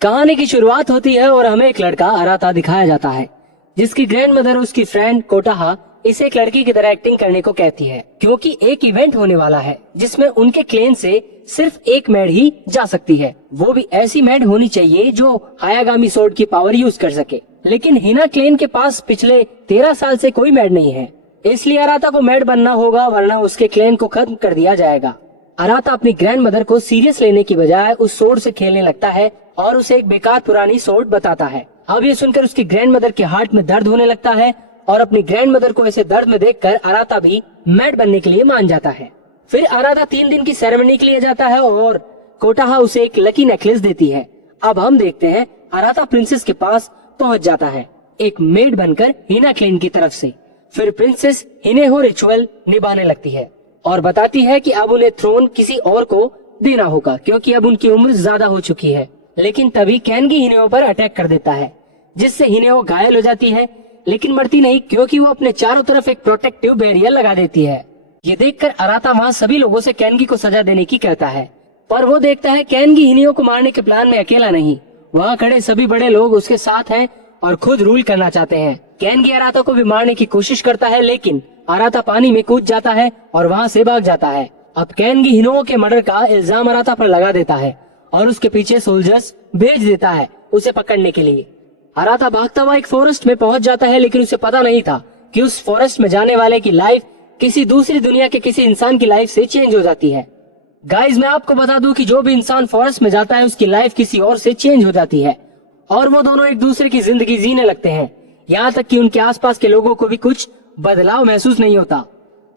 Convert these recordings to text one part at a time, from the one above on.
कहानी की शुरुआत होती है और हमें एक लड़का अराता दिखाया जाता है, जिसकी ग्रैंड मदर उसकी फ्रेंड कोटाहा इसे एक लड़की की तरह एक्टिंग करने को कहती है, क्योंकि एक इवेंट होने वाला है जिसमें उनके क्लेन से सिर्फ एक मेड ही जा सकती है। वो भी ऐसी मेड होनी चाहिए जो हायागामी सोर्ड की पावर यूज कर सके। लेकिन हिना क्लेन के पास पिछले 13 साल से कोई मेड नहीं है, इसलिए अराता को मेड बनना होगा, वरना उसके क्लेन को खत्म कर दिया जाएगा। अराता अपनी ग्रैंड मदर को सीरियस लेने की बजाय उस सोर्ड से खेलने लगता है और उसे एक बेकार पुरानी सोर्ड बताता है। अब ये सुनकर उसकी ग्रैंड मदर के हार्ट में दर्द होने लगता है और अपनी ग्रैंड मदर को ऐसे दर्द में देखकर अराता भी मेड बनने के लिए मान जाता है। फिर अराता 3 दिन की सेरेमनी के लिए जाता है और कोटाहा उसे एक लकी नेकलेस देती है। अब हम देखते हैं अराता प्रिंसेस के पास पहुंच जाता है, एक मेड बनकर हिना क्लेन की तरफ से। फिर प्रिंसेस हिनेहो रिचुअल निभाने लगती है और बताती है कि अब उन्हें थ्रोन किसी और को देना होगा, क्योंकि अब उनकी उम्र ज्यादा हो चुकी है। लेकिन तभी कैनगी हिनेहो पर अटैक कर देता है, जिससे हिनेहो घायल हो जाती है, लेकिन मरती नहीं, क्योंकि वो अपने चारों तरफ एक प्रोटेक्टिव बैरियर लगा देती है। ये देखकर अराता वहाँ सभी लोगों से कैनगी को सजा देने की कहता है, पर वो देखता है कैनगी हिनेहो को मारने के प्लान में अकेला नहीं, वहाँ खड़े सभी बड़े लोग उसके साथ हैं और खुद रूल करना चाहते हैं। कैनगी अराता को भी मारने की कोशिश करता है, लेकिन अराता पानी में कूद जाता है और वहाँ से भाग जाता है। अब कैनगी हिनेहो के मर्डर का इल्जाम अराता पर लगा देता है और उसके पीछे सोल्जर्स भेज देता है उसे पकड़ने के लिए। अराता भागता हुआ एक फॉरेस्ट में पहुंच जाता है, लेकिन उसे पता नहीं था कि उस फॉरेस्ट में जाने वाले की लाइफ किसी दूसरी दुनिया के किसी इंसान की लाइफ से चेंज हो जाती है। गाइज, मैं आपको बता दूं कि जो भी इंसान फॉरेस्ट में जाता है उसकी लाइफ किसी और से चेंज हो जाती है और वो दोनों एक दूसरे की जिंदगी जीने लगते हैं, यहाँ तक कि उनके आसपास के लोगों को भी कुछ बदलाव महसूस नहीं होता।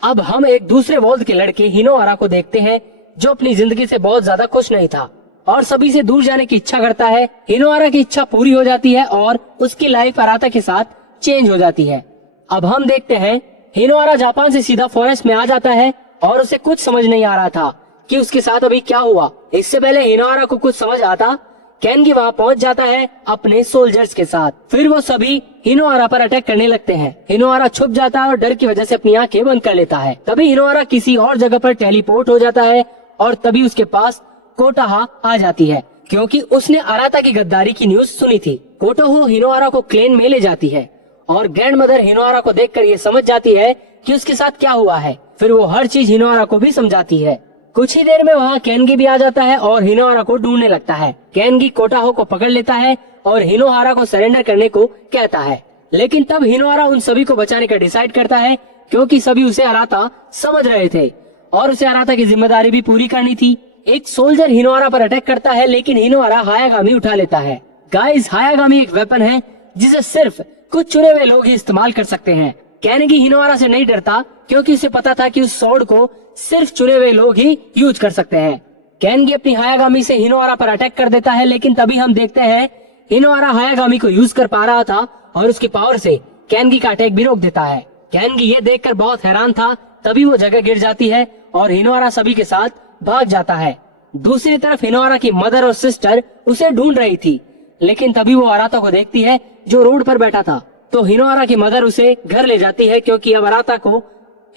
अब हम एक दूसरे वर्ल्ड के लड़के हिनोआरा को देखते हैं, जो अपनी जिंदगी से बहुत ज्यादा खुश नहीं था और सभी से दूर जाने की इच्छा करता है। हिनोआरा की इच्छा पूरी हो जाती है और उसकी लाइफ अराता के साथ चेंज हो जाती है। अब हम देखते हैं हिनोआरा जापान से सीधा फॉरेस्ट में आ जाता है और उसे कुछ समझ नहीं आ रहा था कि उसके साथ अभी क्या हुआ। इससे पहले हिनोआरा को कुछ समझ आता, कैनगी वहाँ पहुंच जाता है अपने सोल्जर्स के साथ। फिर वो सभी हिनोआरा पर अटैक करने लगते हैं। हिनोआरा छुप जाता है और डर की वजह से अपनी आंखें बंद कर लेता है। तभी हिनोआरा किसी और जगह पर टेलीपोर्ट हो जाता है और तभी उसके पास कोटाहा आ जाती है, क्योंकि उसने अराता की गद्दारी की न्यूज सुनी थी। कोटोहो हिनोआरा को क्लेन में ले जाती है और ग्रैंड मदर हिनोआरा को देखकर ये समझ जाती है कि उसके साथ क्या हुआ है। फिर वो हर चीज हिनोआरा को भी समझाती है। कुछ ही देर में वहाँ कैनगी भी आ जाता है और हिनोआरा को ढूंढने लगता है। कैनगी कोटाहो को पकड़ लेता है और हिनोआरा को सरेंडर करने को कहता है, लेकिन तब हिनोआरा उन सभी को बचाने का डिसाइड करता है, क्योंकि सभी उसे अराता समझ रहे थे और उसे अराता की जिम्मेदारी भी पूरी करनी थी। एक सोल्जर हिनोआरा पर अटैक करता है, लेकिन हिनोआरा हायागामी उठा लेता है। गाइस, हायागामी एक वेपन है जिसे सिर्फ कुछ चुने हुए लोग ही इस्तेमाल कर सकते हैं। कैनगी हिनोआरा से नहीं डरता, क्योंकि उसे पता था कि उस स्वॉर्ड को सिर्फ चुने हुए लोग ही यूज कर सकते हैं। कैनगी अपनी हायागामी से हिनोआरा पर अटैक कर देता है, लेकिन तभी हम देखते हैं हिनोआरा हायागामी को यूज कर पा रहा था और उसकी पावर से कैनगी का अटैक भी रोक देता है। कैनगी ये देखकर बहुत हैरान था, तभी वो जगह गिर जाती है और हिनोआरा सभी के साथ भाग जाता है। दूसरी तरफ हिनोआरा की मदर और सिस्टर उसे ढूंढ रही थी, लेकिन तभी वो अराता को देखती है जो रोड पर बैठा था। तो हिनोआरा की मदर उसे घर ले जाती है, क्योंकि अब अराता को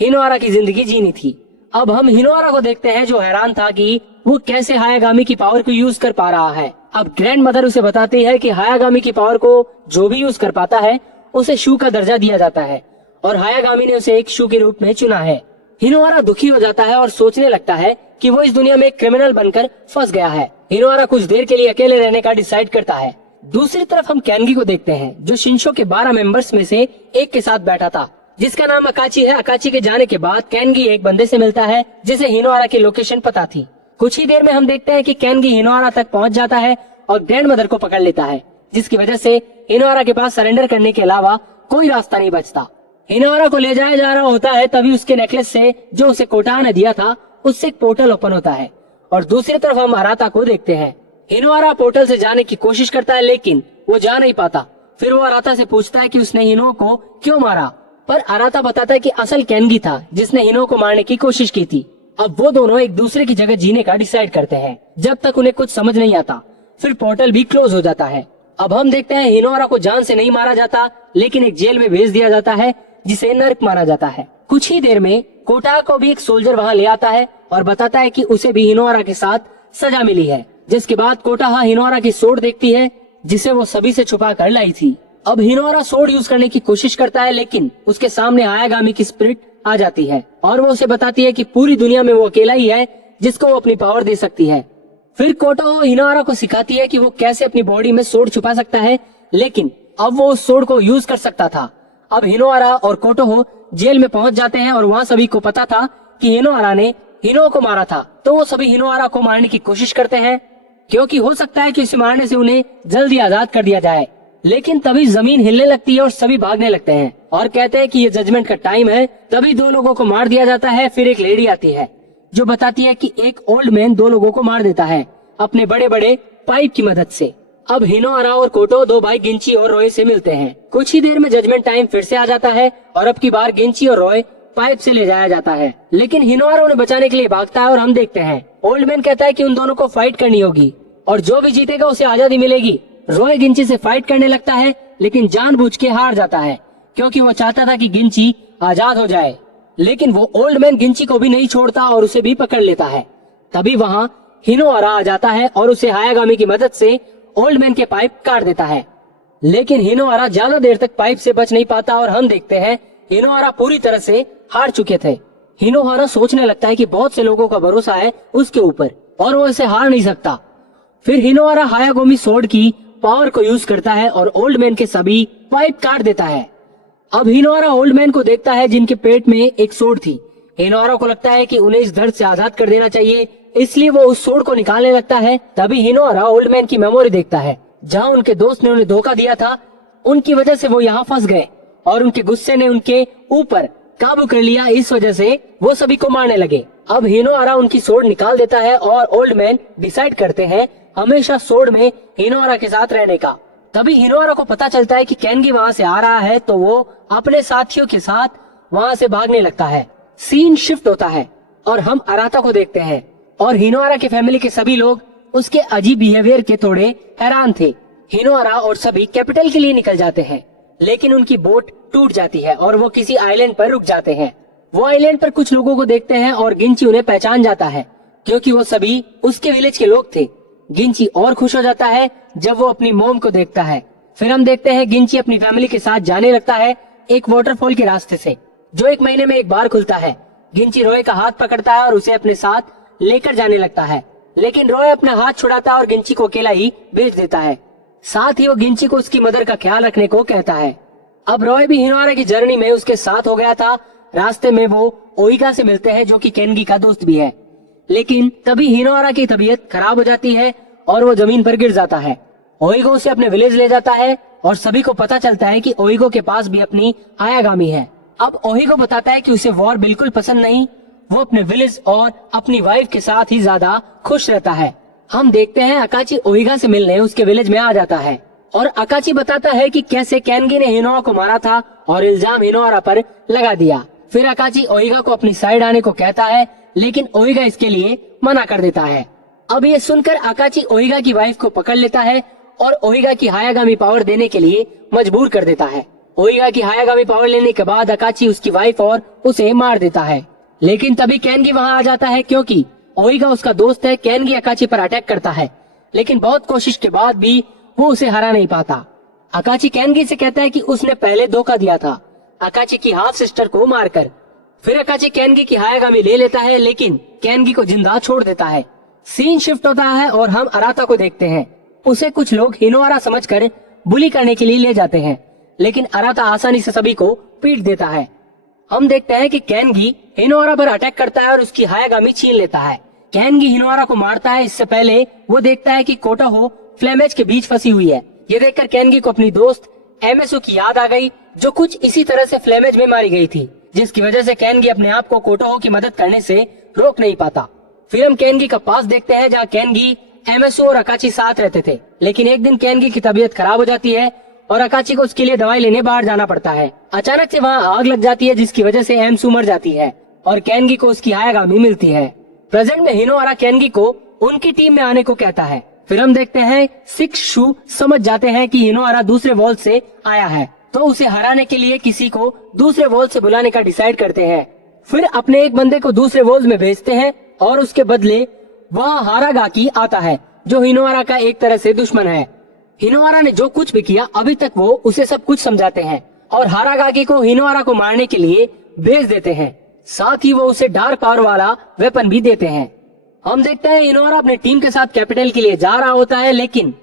हिनोआरा की जिंदगी जीनी थी। अब हम हिनोआरा को देखते हैं जो हैरान था कि वो कैसे हायागामी की पावर को यूज कर पा रहा है। अब ग्रैंड मदर उसे बताती है कि हायागामी की पावर को जो भी यूज कर पाता है उसे शू का दर्जा दिया जाता है और हायागामी ने उसे एक शू के रूप में चुना है। हिनोआरा दुखी हो जाता है और सोचने लगता है कि वो इस दुनिया में एक क्रिमिनल बनकर फंस गया है। हिनोआरा कुछ देर के लिए अकेले रहने का डिसाइड करता है। दूसरी तरफ हम कैनगी को देखते हैं, जो शिंशो के 12 मेंबर्स में से एक के साथ बैठा था, जिसका नाम अकाची है। अकाची के जाने के बाद कैनगी एक बंदे से मिलता है जिसे हिनोआरा की लोकेशन पता थी। कुछ ही देर में हम देखते हैं कि कैनगी हिनोआरा तक पहुंच जाता है और ग्रैंड मदर को पकड़ लेता है, जिसकी वजह से हिनोआरा के पास सरेंडर करने के अलावा कोई रास्ता नहीं बचता। हिनोआरा को ले जाया जा रहा होता है, तभी उसके नेकलेस से जो उसे कोटाहा ने दिया था उससे एक पोर्टल ओपन होता है और दूसरी तरफ हम अराता को देखते हैं। हिनोआरा पोर्टल से जाने की कोशिश करता है, लेकिन वो जा नहीं पाता। फिर वो अराता से पूछता है कि उसने हिनो को क्यों मारा, पर अराता बताता है कि असल कैनगी था जिसने हिनो को मारने की कोशिश की थी। अब वो दोनों एक दूसरे की जगह जीने का डिसाइड करते हैं, जब तक उन्हें कुछ समझ नहीं आता। फिर पोर्टल भी क्लोज हो जाता है। अब हम देखते हैं हिनोआरा को जान से नहीं मारा जाता, लेकिन एक जेल में भेज दिया जाता है जिसे नर्क माना जाता है। कुछ ही देर में कोटाहा को भी एक सोल्जर वहाँ ले आता है और बताता है कि उसे भी हिनोआरा के साथ सजा मिली है जिसके बाद कोटाहा हिनोरा की सोड देखती है जिसे वो सभी से छुपा कर लाई थी। अब हिनोरा सोड यूज करने की कोशिश करता है, लेकिन उसके सामने हायागामी की स्पिरिट आ जाती है और वो उसे बताती है कि पूरी दुनिया में वो अकेला ही है जिसको वो अपनी पावर दे सकती है। फिर कोटाहा हिनोरा को सिखाती है कि वो कैसे अपनी बॉडी में सोड छुपा सकता है, लेकिन अब वो उस सोड को यूज कर सकता था। अब हिनोरा और कोटाहा जेल में पहुंच जाते हैं और वहाँ सभी को पता था कि हिनोरा ने हिनो को मारा था, तो वो सभी हिनोरा को मारने की कोशिश करते हैं क्योंकि हो सकता है कि उसे मारने से उन्हें जल्दी आजाद कर दिया जाए। लेकिन तभी जमीन हिलने लगती है और सभी भागने लगते हैं और कहते हैं कि ये जजमेंट का टाइम है। तभी दो लोगों को मार दिया जाता है। फिर एक लेडी आती है जो बताती है कि एक ओल्ड मैन दो लोगों को मार देता है अपने बड़े बड़े पाइप की मदद से। अब हिनोरा और कोटो दो भाई गिंची और रॉय से मिलते हैं। कुछ ही देर में जजमेंट टाइम फिर से आ जाता है और अब की बार गिंची और रॉय पाइप से ले जाया जाता है, लेकिन हिनोरा उन्हें बचाने के लिए भागता है और हम देखते हैं ओल्ड मैन कहता है कि उन दोनों को फाइट करनी होगी और जो भी जीतेगा उसे आजादी मिलेगी। रॉय गिंची से फाइट करने लगता है, लेकिन जानबूझ के हार जाता है क्योंकि वो चाहता था कि गिंची आजाद हो जाए। लेकिन वो ओल्ड मैन गिंची को भी नहीं छोड़ता और उसे भी पकड़ लेता है। तभी वहाँ हिनोरा आ जाता है और उसे हायागामी की मदद से ओल्ड मैन के पाइप काट देता है, लेकिन हिनोरा ज्यादा देर तक पाइप से बच नहीं पाता और हम देखते हैं हिनोरा पूरी तरह से हार चुके थे। हिनोरा सोचने लगता है कि बहुत से लोगों का भरोसा है उसके ऊपर और वो इसे हार नहीं सकता। फिर हिनोरा हायागामी सोड की पावर को यूज करता है और ओल्ड मैन के सभी पाइप काट देता है। अब हिनोरा ओल्ड मैन को देखता है जिनके पेट में एक सोड थी। हिनोरा को लगता है कि उन्हें इस दर्द से आजाद कर देना चाहिए, इसलिए वो उस सोड को निकालने लगता है। तभी हिनोरा ओल्ड मैन की मेमोरी देखता है जहाँ उनके दोस्त ने उन्हें धोखा दिया था। उनकी वजह से वो यहाँ फंस गए और उनके गुस्से ने उनके ऊपर काबू कर लिया। इस वजह से वो सभी को मारने लगे। अब हिनोरा उनकी सोड निकाल देता है और ओल्ड मैन डिसाइड करते हैं हमेशा सोड में हिनोरा के साथ रहने का। तभी हिनोरा को पता चलता है कि केनगी वहाँ से आ रहा है, तो वो अपने साथियों के साथ वहाँ से भागने लगता है। सीन शिफ्ट होता है और हम अराता को देखते हैं और हिनोरा के फैमिली के सभी लोग उसके अजीब बिहेवियर के थोड़े हैरान थे। हिनोरा और सभी कैपिटल के लिए निकल जाते हैं, लेकिन उनकी बोट टूट जाती है और वो किसी आइलैंड पर रुक जाते हैं। वो आइलैंड पर कुछ लोगों को देखते हैं और गिंची उन्हें पहचान जाता है क्योंकि वो सभी उसके विलेज के लोग थे। गिंची और खुश हो जाता है जब वो अपनी मोम को देखता है। फिर हम देखते हैं गिंची अपनी फैमिली के साथ जाने लगता है एक वाटरफॉल के रास्ते से, जो एक महीने में एक बार खुलता है। गिंची रॉय का हाथ पकड़ता है और उसे अपने साथ लेकर जाने लगता है, लेकिन रॉय अपना हाथ छुड़ाता है और गिंची को अकेला ही भेज देता है। साथ ही वो गिंची को उसकी मदर का ख्याल रखने को कहता है। अब रॉय भी हिनोरा की जर्नी में उसके साथ हो गया था। रास्ते में वो ओइगा से मिलते हैं जो कि केनगी का दोस्त भी है, लेकिन तभी हिनोरा की तबीयत खराब हो जाती है और वो जमीन पर गिर जाता है। ओइगो उसे अपने विलेज ले जाता है और सभी को पता चलता है कि ओइगो के पास भी अपनी हायागामी है। अब ओइगो बताता है कि उसे वॉर बिल्कुल पसंद नहीं, वो अपने विलेज और अपनी वाइफ के साथ ही ज्यादा खुश रहता है। हम देखते हैं अकाची ओइगा से मिलने उसके विलेज में आ जाता है और अकाची बताता है कि कैसे केनगी ने हिनोरा को मारा था और इल्जाम हिनोरा पर लगा दिया। फिर अकाची ओइगा को अपनी साइड आने को कहता है, लेकिन ओइगा इसके लिए मना कर देता है। अब ये सुनकर अकाची ओइगा की वाइफ को पकड़ लेता है और ओइगा की हायागामी पावर देने के लिए मजबूर कर देता है। ओइगा की हायागामी पावर लेने के बाद अकाची उसकी वाइफ और उसे मार देता है, लेकिन तभी केनगी वहाँ आ जाता है क्योंकि ओइगा उसका दोस्त है। केनगी अकाची पर अटैक करता है, लेकिन बहुत कोशिश के बाद भी वो उसे हरा नहीं पाता। अकाची केनगी से कहता है कि उसने पहले धोखा दिया था अकाची की हाफ सिस्टर को मारकर। फिर अकाची केनगी की हायागामी ले लेता है, लेकिन केनगी को जिंदा छोड़ देता है। सीन शिफ्ट होता है और हम अराता को देखते हैं। उसे कुछ लोग हिनोरा समझकर बुली करने के लिए ले जाते हैं, लेकिन अराता आसानी से सभी को पीट देता है। हम देखते हैं कि केनगी हिनोरा पर अटैक करता है और उसकी हायागामी छीन लेता है। केनगी हिनोरा को मारता है। इससे पहले वो देखता है कि कोटाहो फ्लेमेज के बीच फंसी हुई है। ये देखकर केनगी को अपनी दोस्त एमएसओ की याद आ गई, जो कुछ इसी तरह से फ्लेमेज में मारी गई थी, जिसकी वजह से केनगी अपने आप को कोटाहो की मदद करने से रोक नहीं पाता। फिर हम केनगी का पास देखते हैं जहाँ केनगी एमएसओ और अकाची साथ रहते थे, लेकिन एक दिन केनगी की तबीयत खराब हो जाती है और अकाची को उसके लिए दवाई लेने बाहर जाना पड़ता है। अचानक से वहाँ आग लग जाती है, जिसकी वजह से एमसू मर जाती है और केनगी को उसकी हायागामी मिलती है। प्रेजेंट में हिनोरा केनगी को उनकी टीम में आने को कहता है। फिर हम देखते हैं 6 शू समझ जाते हैं कि हिनोरा दूसरे वॉल से आया है, तो उसे हराने के लिए किसी को दूसरे वॉल से बुलाने का डिसाइड करते हैं। फिर अपने एक बंदे को दूसरे वॉल में भेजते हैं और उसके बदले वहाँ हारागाकी आता है जो हिनोआरा का एक तरह से दुश्मन है। हिनोआरा ने जो कुछ भी किया अभी तक वो उसे सब कुछ समझाते हैं और हारागाकी को हिनोआरा को मारने के लिए भेज देते हैं। साथ ही वो उसे डार्क पावर वाला वेपन भी देते हैं। हम देखते हैं हिनोआरा अपनी टीम के साथ कैपिटल के लिए जा रहा होता है, लेकिन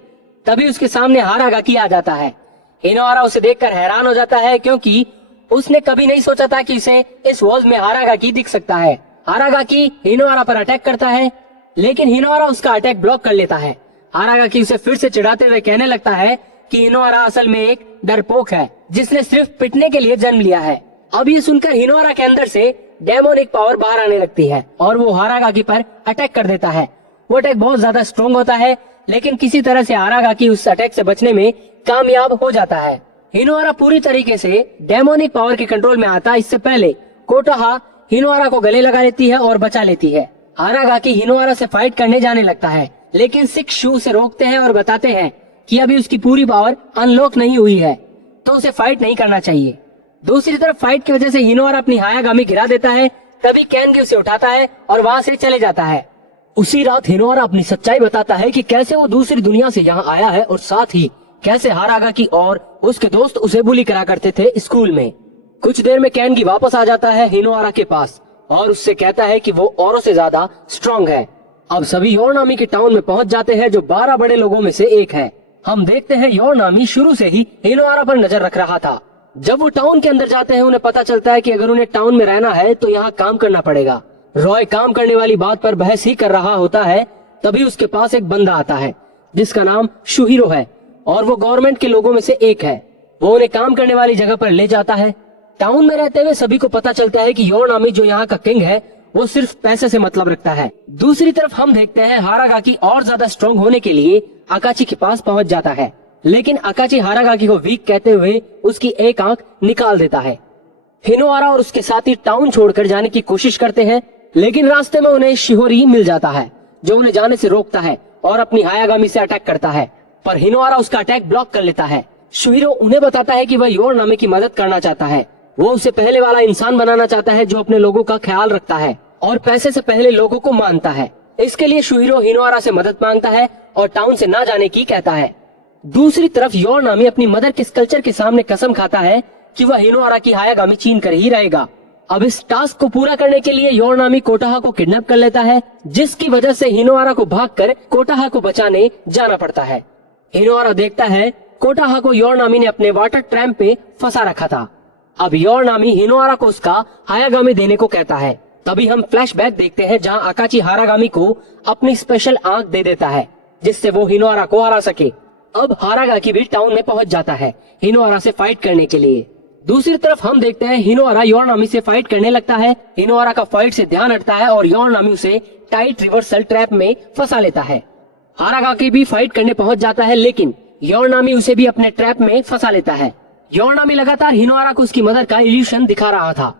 तभी उसके सामने हारागाकी आ जाता है। हिनोआरा उसे देखकर हैरान हो जाता है क्योंकि उसने कभी नहीं सोचा था कि उसे इस वॉल्स में हारागाकी दिख सकता है। हारागाकी हिनोआरा पर अटैक करता है, लेकिन हिनोआरा उसका अटैक ब्लॉक कर लेता है। हारागाकी उसे फिर से चिढ़ाते हुए कहने लगता है कि हिनोआरा असल में एक डरपोक है जिसने सिर्फ पिटने के लिए जन्म लिया है। अब ये सुनकर हिनोआरा के अंदर से डेमोनिक पावर बाहर आने लगती है और वो हारागाकी पर अटैक कर देता है। वो अटैक बहुत ज्यादा स्ट्रॉन्ग होता है, लेकिन किसी तरह से हारागाकी उस अटैक से बचने में कामयाब हो जाता है। हिनोआरा पूरी तरीके से डेमोनिक पावर के कंट्रोल में आता। इससे पहले कोटाहा हिनोआरा को गले लगा लेती है और बचा लेती है। हारागाकी हिनोआरा से फाइट करने जाने लगता है, लेकिन 6 शू उसे रोकते हैं और बताते हैं कि अभी उसकी पूरी पावर अनलॉक नहीं हुई है, तो उसे फाइट नहीं करना चाहिए। दूसरी तरफ फाइट की वजह से हिनोआरा अपनी हायागामी गिरा देता है। तभी कैनगी उसे उठाता है और वहाँ से चले जाता है। उसी रात हिनोआरा अपनी सच्चाई बताता है कि कैसे वो दूसरी दुनिया से यहाँ आया है और साथ ही कैसे हारागाकी और उसके दोस्त उसे बुली करा करते थे स्कूल में। कुछ देर में कैनगी वापस आ जाता है हिनोआरा के पास और उससे कहता है कि वो औरों से ज्यादा स्ट्रांग है। अब सभी योरनामी के टाउन में पहुंच जाते हैं, जो 12 बड़े लोगों में से एक है। हम देखते हैं योरनामी शुरू से ही हिनोआरा पर नजर रख रहा था। जब वो टाउन के अंदर जाते हैं उन्हें पता चलता है कि अगर उन्हें टाउन में रहना है तो यहाँ काम करना पड़ेगा। रॉय काम करने वाली बात पर बहस ही कर रहा होता है, तभी उसके पास एक बंदा आता है जिसका नाम शुहिरो है और वो गवर्नमेंट के लोगों में से एक है। वो उन्हें काम करने वाली जगह पर ले जाता है। टाउन में रहते हुए सभी को पता चलता है कि योरनामी जो यहाँ का किंग है वो सिर्फ पैसे से मतलब रखता है। दूसरी तरफ हम देखते हैं हारागाकी और ज्यादा स्ट्रॉन्ग होने के लिए अकाची के पास पहुंच जाता है, लेकिन अकाची हारागाकी को वीक कहते हुए उसकी एक आंख निकाल देता है। हिनोआरा और उसके साथी टाउन छोड़कर जाने की कोशिश करते हैं, लेकिन रास्ते में उन्हें शिहोरी मिल जाता है जो उन्हें जाने से रोकता है और अपनी हायागामी से अटैक करता है, पर हिनोआरा उसका अटैक ब्लॉक कर लेता है। शिहिरो उन्हें बताता है कि वह योरनामी की मदद करना चाहता है। वो उसे पहले वाला इंसान बनाना चाहता है जो अपने लोगों का ख्याल रखता है और पैसे से पहले लोगों को मानता है। इसके लिए शिहिरो हिनोआरा से मदद मांगता है और टाउन से ना जाने की कहता है। दूसरी तरफ योरनामी अपनी मदर के स्कल्पचर के सामने कसम खाता है कि वह हिनोआरा की हायागामी छीन कर ही रहेगा। अब इस टास्क को पूरा करने के लिए योरनामी कोटाहा को किडनैप कर लेता है, जिसकी वजह से हिनोआरा को भागकर कोटाहा को बचाने जाना पड़ता है। हिनोआरा देखता है कोटाहा को योरनामी ने अपने वाटर ट्रैम्प पे फंसा रखा था। अब योरनामी हिनोआरा को उसका हायागामी देने को कहता है। तभी हम फ्लैशबैक देखते हैं जहां अकाची हारागामी को अपनी स्पेशल आंख दे देता है जिससे वो हिनोआरा को हरा सके। अब हारागाकी भी टाउन में पहुंच जाता है हिनोआरा से फाइट करने के लिए। दूसरी तरफ हम देखते हैं हिनोआरा योरनामी से फाइट करने लगता है। हिनोआरा का फाइट से ध्यान हटता है और योरनामी उसे टाइट रिवर्सल ट्रैप में फंसा लेता है। हारागाकी भी फाइट करने पहुंच जाता है, लेकिन योरनामी उसे भी अपने ट्रैप में फंसा लेता है। योरनामी लगातार हिनोआरा को उसकी मदर का इल्यूशन दिखा रहा था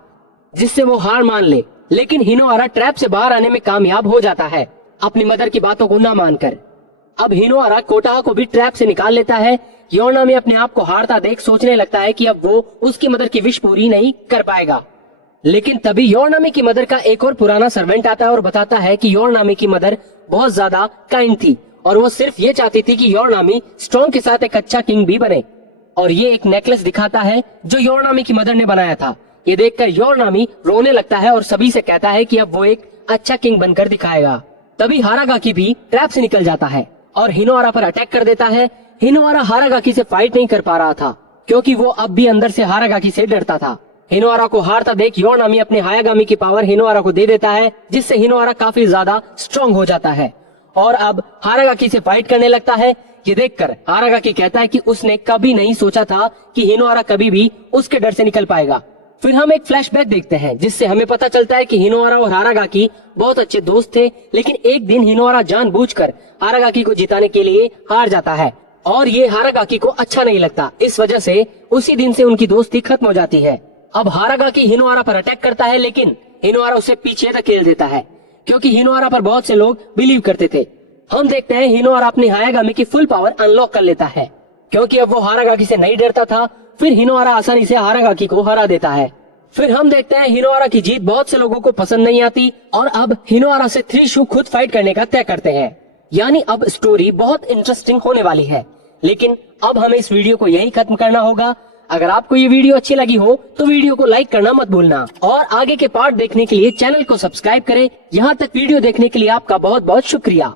जिससे वो हार मान ले, लेकिन हिनोआरा ट्रैप से बाहर आने में कामयाब हो जाता है अपनी मदर की बातों को न मानकर। अब हिनोआरा कोटाहा को भी ट्रैप से निकाल लेता है। योरनामी अपने आप को हारता देख सोचने लगता है कि अब वो उसकी मदर की विश पूरी नहीं कर पाएगा, लेकिन तभी योरनामी की मदर का एक और पुराना सर्वेंट आता है और बताता है कि योरनामी की मदर बहुत ज्यादा काइंड थी और वो सिर्फ ये चाहती थी कि योरनामी स्ट्रॉन्ग के साथ एक अच्छा किंग भी बने। और ये एक नेकलेस दिखाता है जो योरनामी की मदर ने बनाया था। ये देखकर योरनामी रोने लगता है और सभी से कहता है कि अब वो एक अच्छा किंग बनकर दिखाएगा। तभी हारागाकी भी ट्रैप से निकल जाता है और हिनोआरा पर अटैक कर देता है। हिनोआरा हारागाकी से फाइट नहीं कर पा रहा था क्योंकि वो अब भी अंदर से हारागाकी से डरता था। हिनोआरा को हारता देख योरनामी अपने हायागामी की पावर हिनोआरा को दे देता है, जिससे हिनोआरा काफी ज्यादा स्ट्रॉन्ग हो जाता है और अब हारागाकी से फाइट करने लगता है। ये देखकर हारागाकी कहता है कि उसने कभी नहीं सोचा था कि हिनोआरा कभी भी उसके डर से निकल पाएगा। फिर हम एक फ्लैशबैक देखते हैं जिससे हमें पता चलता है कि हिनोआरा और हारागाकी बहुत अच्छे दोस्त थे, लेकिन एक दिन हिनोआरा जानबूझकर हारागाकी को जिताने के लिए हार जाता है और ये हारागाकी को अच्छा नहीं लगता। इस वजह से उसी दिन से उनकी दोस्ती खत्म हो जाती है। अब हारागाकी हिनोआरा पर अटैक करता है, लेकिन हिनोआरा उसे पीछे धकेल देता है क्योंकि हिनोआरा पर बहुत से लोग बिलीव करते थे। हम देखते हैं हिनोआरा अपनी हायागामी की फुल पावर अनलॉक कर लेता है क्योंकि अब वो हारागाकी से नहीं डरता था। फिर हिनोआरा आसानी से हारागाकी को हरा देता है। फिर हम देखते हैं हिनोआरा की जीत बहुत से लोगों को पसंद नहीं आती और अब हिनोआरा से 3 शू खुद फाइट करने का तय करते हैं। यानी अब स्टोरी बहुत इंटरेस्टिंग होने वाली है। लेकिन अब हमें इस वीडियो को यही खत्म करना होगा। अगर आपको ये वीडियो अच्छी लगी हो तो वीडियो को लाइक करना मत भूलना और आगे के पार्ट देखने के लिए चैनल को सब्सक्राइब करें। यहाँ तक वीडियो देखने के लिए आपका बहुत बहुत शुक्रिया।